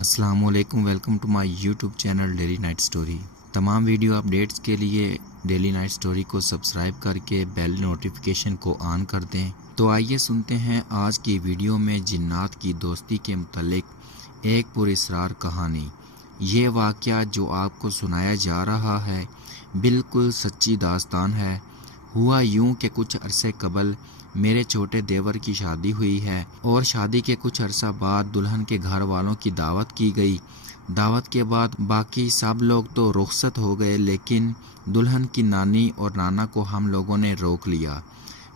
السلام علیکم، welcome to my YouTube channel daily night story. تمام ویڈیو اپڈیٹس کے لیے ڈیلی نائٹ سٹوری کو سبسکرائب کر کے بیل نوٹیفیکیشن کو آن کر دیں۔ تو آئیے سنتے ہیں آج کی ویڈیو میں جنات کی دوستی کے متعلق ایک پراسرار کہانی۔ یہ واقعہ جو آپ کو سنایا جا رہا ہے بالکل سچی داستان ہے۔ ہوا یوں کہ کچھ عرصے قبل میرے چھوٹے دیور کی شادی ہوئی ہے اور شادی کے کچھ عرصہ بعد دلہن کے گھر والوں کی دعوت کی گئی۔ دعوت کے بعد باقی سب لوگ تو رخصت ہو گئے، لیکن دلہن کی نانی اور نانا کو ہم لوگوں نے روک لیا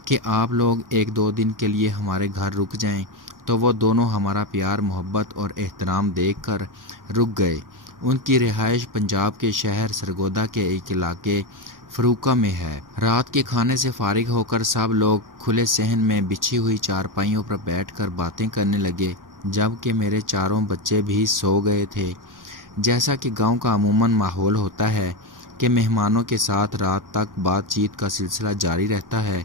کہ آپ لوگ ایک دو دن کے لیے ہمارے گھر رک جائیں۔ تو وہ دونوں ہمارا پیار محبت اور احترام دیکھ کر رک گئے۔ ان کی رہائش پنجاب کے شہر سرگودا کے ایک علاقے فروکا میں ہے۔ رات کے کھانے سے فارغ ہو کر سب لوگ کھلے صحن میں بچھی ہوئی چارپائیوں پر بیٹھ کر باتیں کرنے لگے، جبکہ میرے چاروں بچے بھی سو گئے تھے۔ جیسا کہ گاؤں کا عموماً ماحول ہوتا ہے کہ مہمانوں کے ساتھ رات تک بات چیت کا سلسلہ جاری رہتا ہے،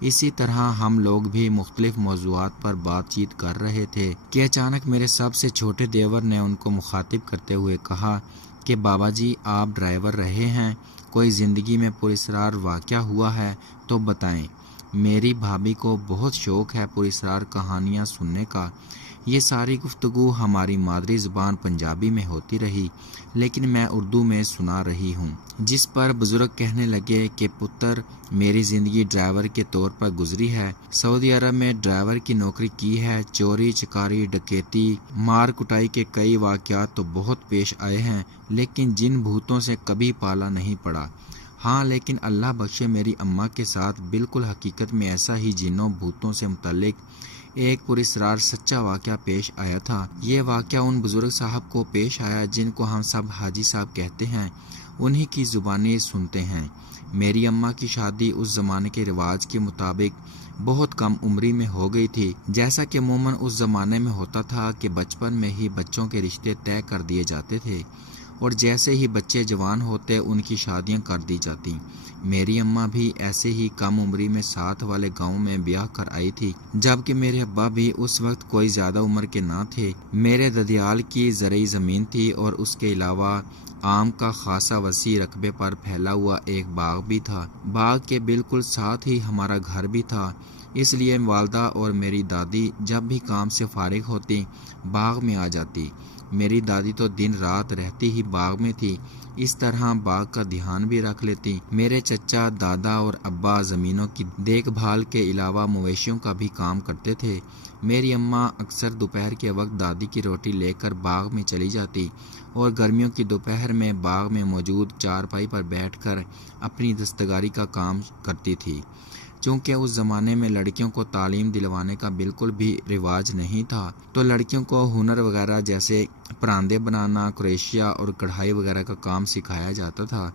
اسی طرح ہم لوگ بھی مختلف موضوعات پر بات چیت کر رہے تھے کہ اچانک میرے سب سے چھوٹے دیور نے ان کو مخاطب کرتے ہوئے کہا کہ بابا جی، آپ ڈرائیور رہے ہیں، کوئی زندگی میں پراسرار واقعہ ہوا ہے تو بتائیں۔ میری بھابھی کو بہت شوق ہے پراسرار کہانیاں سننے کا۔ یہ ساری گفتگو ہماری مادری زبان پنجابی میں ہوتی رہی، لیکن میں اردو میں سنا رہی ہوں۔ جس پر بزرگ کہنے لگے کہ پتر، میری زندگی ڈرائیور کے طور پر گزری ہے۔ سعودی عرب میں ڈرائیور کی نوکری کی ہے۔ چوری چکاری ڈکیتی مار کٹائی کے کئی واقعات تو بہت پیش آئے ہیں، لیکن جن بھوتوں سے کبھی پالا نہیں پڑا۔ ہاں، لیکن اللہ بخشے میری اماں کے ساتھ بالکل حقیقت میں ایسا ہی جنوں بھوتوں سے متعلق ایک پراسرار سچا واقعہ پیش آیا تھا۔ یہ واقعہ ان بزرگ صاحب کو پیش آیا جن کو ہم سب حاجی صاحب کہتے ہیں، انہی کی زبانی سنتے ہیں۔ میری اماں کی شادی اس زمانے کے رواج کے مطابق بہت کم عمری میں ہو گئی تھی، جیسا کہ عموماً اس زمانے میں ہوتا تھا کہ بچپن میں ہی بچوں کے رشتے طے کر دیے جاتے تھے اور جیسے ہی بچے جوان ہوتے ان کی شادیاں کر دی جاتی۔ میری اماں بھی ایسے ہی کم عمری میں ساتھ والے گاؤں میں بیاہ کر آئی تھی، جبکہ میرے ابا بھی اس وقت کوئی زیادہ عمر کے نہ تھے۔ میرے ددیال کی زرعی زمین تھی اور اس کے علاوہ آم کا خاصا وسیع رقبے پر پھیلا ہوا ایک باغ بھی تھا۔ باغ کے بالکل ساتھ ہی ہمارا گھر بھی تھا، اس لیے والدہ اور میری دادی جب بھی کام سے فارغ ہوتی باغ میں آ جاتی۔ میری دادی تو دن رات رہتی ہی باغ میں تھی، اس طرح باغ کا دھیان بھی رکھ لیتی۔ میرے چچا دادا اور ابا زمینوں کی دیکھ بھال کے علاوہ مویشیوں کا بھی کام کرتے تھے۔ میری اماں اکثر دوپہر کے وقت دادی کی روٹی لے کر باغ میں چلی جاتی اور گرمیوں کی دوپہر میں باغ میں موجود چارپائی پر بیٹھ کر اپنی دستکاری کا کام کرتی تھی۔ چونکہ اس زمانے میں لڑکیوں کو تعلیم دلوانے کا بالکل بھی رواج نہیں تھا، تو لڑکیوں کو ہنر وغیرہ جیسے پراندے بنانا، کروشیا اور کڑھائی وغیرہ کا کام سکھایا جاتا تھا۔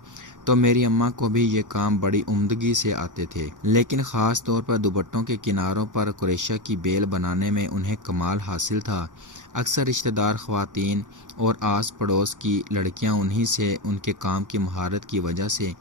تو میری اماں کو بھی یہ کام بڑی عمدگی سے آتے تھے، لیکن خاص طور پر دوپٹوں کے کناروں پر کروشیا کی بیل بنانے میں انہیں کمال حاصل تھا۔ اکثر رشتہ دار خواتین اور آس پڑوس کی لڑکیاں انہی سے ان کے کام کی مہارت کی وجہ سے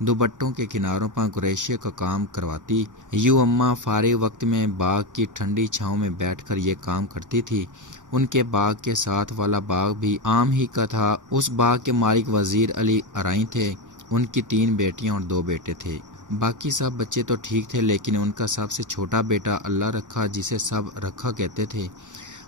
دوپٹوں کے کناروں پر کروشیا کا کام کرواتی۔ یوں اماں فارغ وقت میں باغ کی ٹھنڈی چھاؤں میں بیٹھ کر یہ کام کرتی تھی۔ ان کے باغ کے ساتھ والا باغ بھی عام ہی کا تھا۔ اس باغ کے مالک وزیر علی ارائیں تھے۔ ان کی 3 بیٹیاں اور 2 بیٹے تھے۔ باقی سب بچے تو ٹھیک تھے، لیکن ان کا سب سے چھوٹا بیٹا اللہ رکھا، جسے سب رکھا کہتے تھے،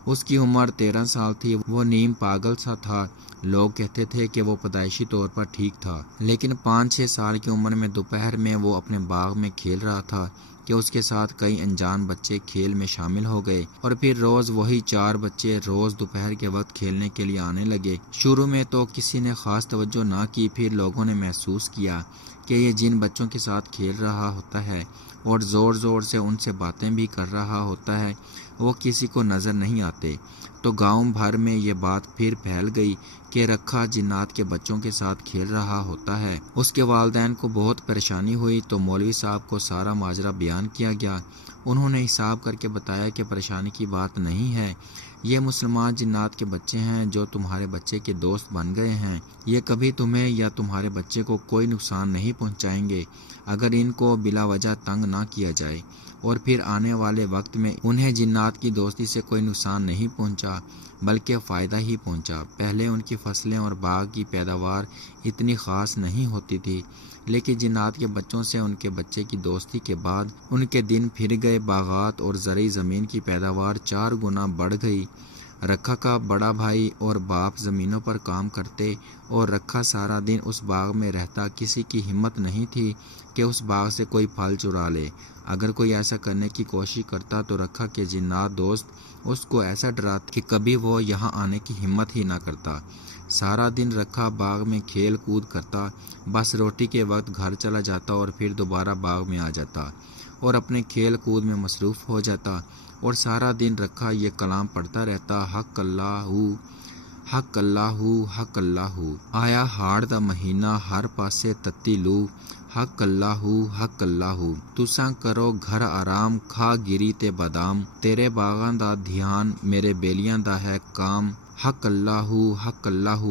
اس کی عمر 13 سال تھی۔ وہ نیم پاگل سا تھا۔ لوگ کہتے تھے کہ وہ پیدائشی طور پر ٹھیک تھا، لیکن 5-6 سال کی عمر میں دوپہر میں وہ اپنے باغ میں کھیل رہا تھا کہ اس کے ساتھ کئی انجان بچے کھیل میں شامل ہو گئے، اور پھر روز وہی 4 بچے روز دوپہر کے وقت کھیلنے کے لیے آنے لگے۔ شروع میں تو کسی نے خاص توجہ نہ کی، پھر لوگوں نے محسوس کیا کہ یہ جن بچوں کے ساتھ کھیل رہا ہوتا ہے اور زور زور سے ان سے باتیں بھی کر رہا ہوتا ہے، وہ کسی کو نظر نہیں آتے۔ تو گاؤں بھر میں یہ بات پھر پھیل گئی کہ رکھا جنات کے بچوں کے ساتھ کھیل رہا ہوتا ہے۔ اس کے والدین کو بہت پریشانی ہوئی، تو مولوی صاحب کو سارا ماجرا بیان کیا گیا۔ انہوں نے حساب کر کے بتایا کہ پریشانی کی بات نہیں ہے، یہ مسلمان جنات کے بچے ہیں جو تمہارے بچے کے دوست بن گئے ہیں۔ یہ کبھی تمہیں یا تمہارے بچے کو کوئی نقصان نہیں پہنچائیں گے اگر ان کو بلا وجہ تنگ نہ کیا جائے۔ اور پھر آنے والے وقت میں انہیں جنات کی دوستی سے کوئی نقصان نہیں پہنچا بلکہ فائدہ ہی پہنچا۔ پہلے ان کی فصلیں اور باغ کی پیداوار اتنی خاص نہیں ہوتی تھی، لیکن جنات کے بچوں سے ان کے بچے کی دوستی کے بعد ان کے دن پھر گئے، باغات اور زرعی زمین کی پیداوار 4 گنا بڑھ گئی۔ رکھا کا بڑا بھائی اور باپ زمینوں پر کام کرتے اور رکھا سارا دن اس باغ میں رہتا۔ کسی کی ہمت نہیں تھی کہ اس باغ سے کوئی پھل چرا لے۔ اگر کوئی ایسا کرنے کی کوشش کرتا تو رکھا کے جنات دوست اس کو ایسا ڈراتے کہ کبھی وہ یہاں آنے کی ہمت ہی نہ کرتا۔ سارا دن رکھا باغ میں کھیل کود کرتا، بس روٹی کے وقت گھر چلا جاتا اور پھر دوبارہ باغ میں آ جاتا اور اپنے کھیل کود میں مصروف ہو جاتا، اور سارا دن رکھا یہ کلام پڑھتا رہتا، حق اللہ حق اللہ حق اللہ، آیا ہاڑ دا مہینہ ہر پاسے تتی لو، حق اللہ حق اللہ، تساں کرو گھر آرام کھا گری تے بادام، تیرے باغاں دا دھیان میرے بیلیاں دا ہے کام، حق اللہ حق اللہ۔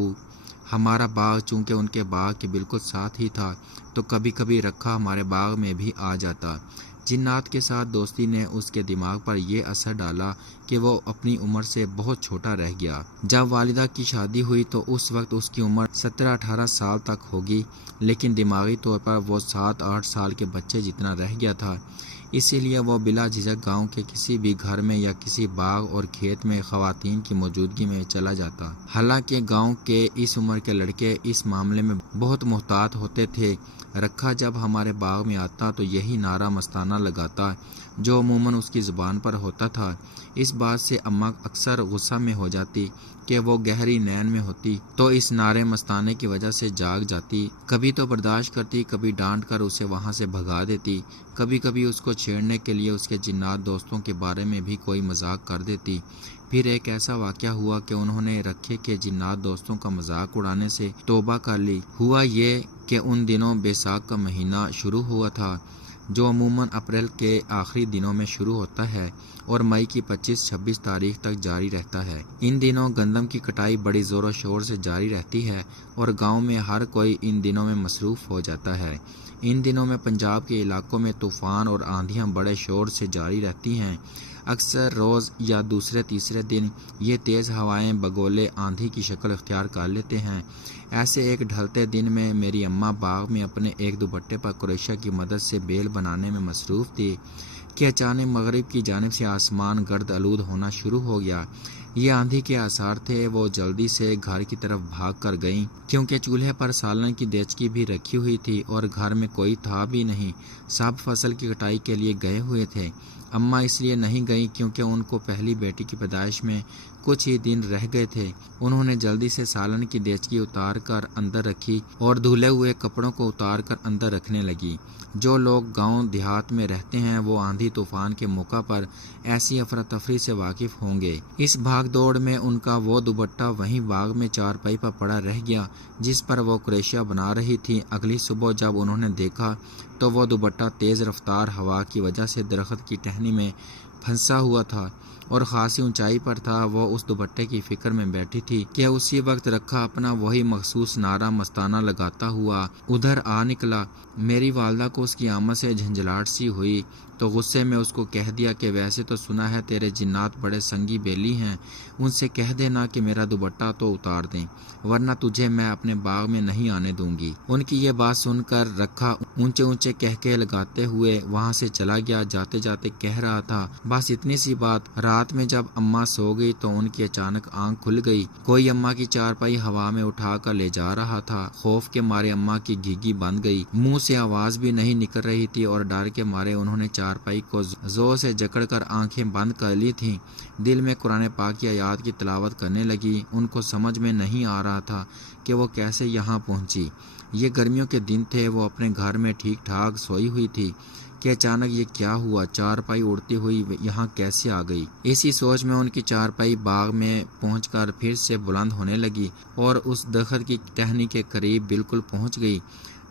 ہمارا باغ چونکہ ان کے باغ کے بالکل ساتھ ہی تھا تو کبھی کبھی رکھا ہمارے باغ میں بھی آ جاتا۔ جنات کے ساتھ دوستی نے اس کے دماغ پر یہ اثر ڈالا کہ وہ اپنی عمر سے بہت چھوٹا رہ گیا۔ جب والدہ کی شادی ہوئی تو اس وقت اس کی عمر 17-18 سال تک ہوگی، لیکن دماغی طور پر وہ 7-8 سال کے بچے جتنا رہ گیا تھا۔ اسی لیے وہ بلا جھجک گاؤں کے کسی بھی گھر میں یا کسی باغ اور کھیت میں خواتین کی موجودگی میں چلا جاتا۔ حالانکہ گاؤں کے اس عمر کے لڑکے اس معاملے میں بہت محتاط ہوتے تھے۔ رکھا جب ہمارے باغ میں آتا تو یہی نعرہ مستانہ لگاتا جو عموماً اس کی زبان پر ہوتا تھا۔ اس بات سے اماں اکثر غصہ میں ہو جاتی کہ وہ گہری نیند میں ہوتی تو اس نعرے مستانے کی وجہ سے جاگ جاتی۔ کبھی تو برداشت کرتی، کبھی ڈانٹ کر اسے وہاں سے بھگا دیتی، کبھی کبھی اس کو چھیڑنے کے لیے اس کے جنات دوستوں کے بارے میں بھی کوئی مذاق کر دیتی۔ پھر ایک ایسا واقعہ ہوا کہ انہوں نے رکھے کے جنات دوستوں کا مذاق اڑانے سے توبہ کر لی۔ ہوا یہ کہ ان دنوں بیساکھ کا مہینہ شروع ہوا تھا، جو عموماً اپریل کے آخری دنوں میں شروع ہوتا ہے اور مئی کی 25-26 تاریخ تک جاری رہتا ہے۔ ان دنوں گندم کی کٹائی بڑی زور و شور سے جاری رہتی ہے اور گاؤں میں ہر کوئی ان دنوں میں مصروف ہو جاتا ہے۔ ان دنوں میں پنجاب کے علاقوں میں طوفان اور آندھیاں بڑے شور سے جاری رہتی ہیں۔ اکثر روز یا دوسرے تیسرے دن یہ تیز ہوائیں بگولے آندھی کی شکل اختیار کر لیتے ہیں۔ ایسے ایک ڈھلتے دن میں میری اماں باغ میں اپنے ایک دوپٹے پر کریشہ کی مدد سے بیل بنانے میں مصروف تھی کہ اچانک مغرب کی جانب سے آسمان گرد آلود ہونا شروع ہو گیا۔ یہ آندھی کے آثار تھے۔ وہ جلدی سے گھر کی طرف بھاگ کر گئیں کیونکہ چولہے پر سالن کی دیچکی بھی رکھی ہوئی تھی اور گھر میں کوئی تھا بھی نہیں، سب فصل کی کٹائی کے لیے گئے ہوئے تھے۔ اماں اس لیے نہیں گئیں کیونکہ ان کو پہلی بیٹی کی پیدائش میں کچھ ہی دن رہ گئے تھے۔ انہوں نے جلدی سے سالن کی دیچکی اتار کر اندر رکھی اور دھلے ہوئے کپڑوں کو اتار کر اندر رکھنے لگی۔ جو لوگ گاؤں دیہات میں رہتے ہیں وہ آندھی طوفان کے موقع پر ایسی افراتفری سے واقف ہوں گے۔ اس بھاگ دوڑ میں ان کا وہ دوپٹہ وہیں باغ میں چارپائی پر پڑا رہ گیا جس پر وہ کریشہ بنا رہی تھی۔ اگلی صبح جب انہوں نے دیکھا تو وہ دوپٹہ تیز رفتار ہوا کی وجہ سے درخت کی ٹہنی میں پھنسا ہوا تھا اور خاصی اونچائی پر تھا۔ وہ اس دوپٹے کی فکر میں بیٹھی تھی کہ اسی وقت رکھا اپنا وہی مخصوص نعرہ مستانہ لگاتا ہوا ادھر آ نکلا۔ میری والدہ کو اس کی آمد سے جھنجھلاہٹ سی ہوئی تو غصے میں اس کو کہہ دیا کہ ویسے تو سنا ہے تیرے جنات بڑے سنگی بیلی ہیں، ان سے کہہ دینا کہ میرا دوپٹہ تو اتار دیں ورنہ تجھے میں اپنے باغ میں نہیں آنے دوں گی۔ ان کی یہ بات سن کر رکھا اونچے اونچے کہکے لگاتے ہوئے وہاں سے چلا گیا۔ جاتے جاتے کہہ رہا تھا بس اتنی سی بات۔ رات میں جب اماں سو گئی تو ان کی اچانک آنکھ کھل گئی۔ کوئی اماں کی چارپائی ہوا میں اٹھا کر لے جا رہا تھا۔ خوف کے مارے اماں کی گھیگی بند گئی، منہ سے آواز بھی نہیں نکل رہی تھی اور ڈر کے مارے انہوں نے چارپائی کو زور سے جکڑ کر آنکھیں بند کر لی تھیں۔ دل میں قرآن پاک کی آیات کی تلاوت کرنے لگی۔ ان کو سمجھ میں نہیں آ رہا تھا کہ وہ کیسے یہاں پہنچی۔ یہ گرمیوں کے دن تھے، وہ اپنے گھر میں ٹھیک ٹھاک سوئی ہوئی تھی کہ اچانک یہ کیا ہوا، چارپائی اڑتی ہوئی یہاں کیسے آ گئی۔ اسی سوچ میں ان کی چارپائی باغ میں پہنچ کر پھر سے بلند ہونے لگی اور اس درخت کی ٹہنی کے قریب بالکل پہنچ گئی۔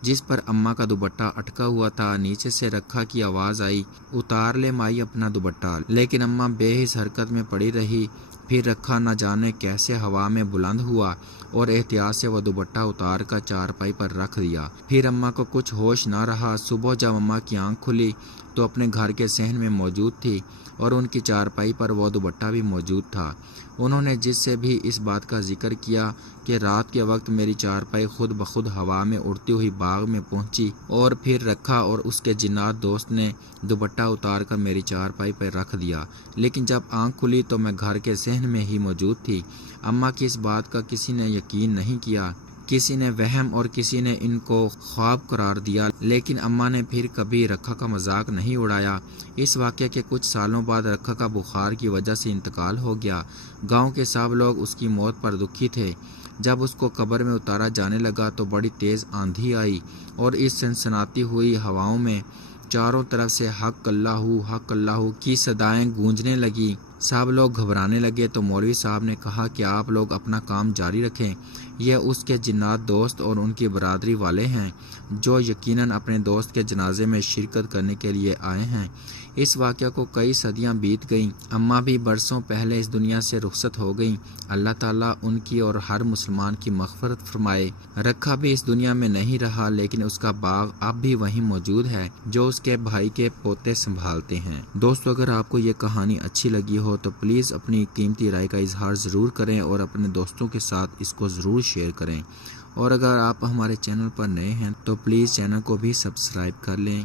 جس پر اماں کا دوپٹہ اٹکا ہوا تھا۔ نیچے سے رکھا کی آواز آئی، اتار لے مائی اپنا دوپٹہ، لیکن اماں بے حس حرکت میں پڑی رہی۔ پھر رکھا نہ جانے کیسے ہوا میں بلند ہوا اور احتیاط سے وہ دوپٹہ اتار کر چارپائی پر رکھ دیا۔ پھر اماں کو کچھ ہوش نہ رہا۔ صبح جب اماں کی آنکھ کھلی تو اپنے گھر کے صحن میں موجود تھی اور ان کی چارپائی پر وہ دوپٹہ بھی موجود تھا۔ انہوں نے جس سے بھی اس بات کا ذکر کیا کہ رات کے وقت میری چارپائی خود بخود ہوا میں اڑتی ہوئی باغ میں پہنچی اور پھر رکھا اور اس کے جنات دوست نے دوپٹہ اتار کر میری چارپائی پر رکھ دیا، لیکن جب آنکھ کھلی تو میں گھر کے صحن میں ہی موجود تھی۔ اماں کی اس بات کا کسی نے یقین نہیں کیا، کسی نے وہم اور کسی نے ان کو خواب قرار دیا، لیکن اماں نے پھر کبھی رکھا کا مذاق نہیں اڑایا۔ اس واقعے کے کچھ سالوں بعد رکھا کا بخار کی وجہ سے انتقال ہو گیا۔ گاؤں کے سب لوگ اس کی موت پر دکھی تھے۔ جب اس کو قبر میں اتارا جانے لگا تو بڑی تیز آندھی آئی اور اس سنسناتی ہوئی ہواؤں میں چاروں طرف سے حق اللہ کی صدائیں گونجنے لگی۔ سب لوگ گھبرانے لگے تو مولوی صاحب نے کہا کہ آپ لوگ اپنا کام جاری رکھیں، یہ اس کے جنات دوست اور ان کی برادری والے ہیں جو یقیناً اپنے دوست کے جنازے میں شرکت کرنے کے لیے آئے ہیں۔ اس واقعہ کو کئی صدیاں بیت گئیں، اماں بھی برسوں پہلے اس دنیا سے رخصت ہو گئیں۔ اللہ تعالیٰ ان کی اور ہر مسلمان کی مغفرت فرمائے۔ رکھا بھی اس دنیا میں نہیں رہا، لیکن اس کا باغ اب بھی وہیں موجود ہے جو اس کے بھائی کے پوتے سنبھالتے ہیں۔ دوستو، اگر آپ کو یہ کہانی اچھی لگی ہو تو پلیز اپنی قیمتی رائے کا اظہار ضرور کریں اور اپنے دوستوں کے ساتھ اس کو ضرور شیئر کریں، اور اگر آپ ہمارے چینل پر نئے ہیں تو پلیز چینل کو بھی سبسکرائب کر لیں۔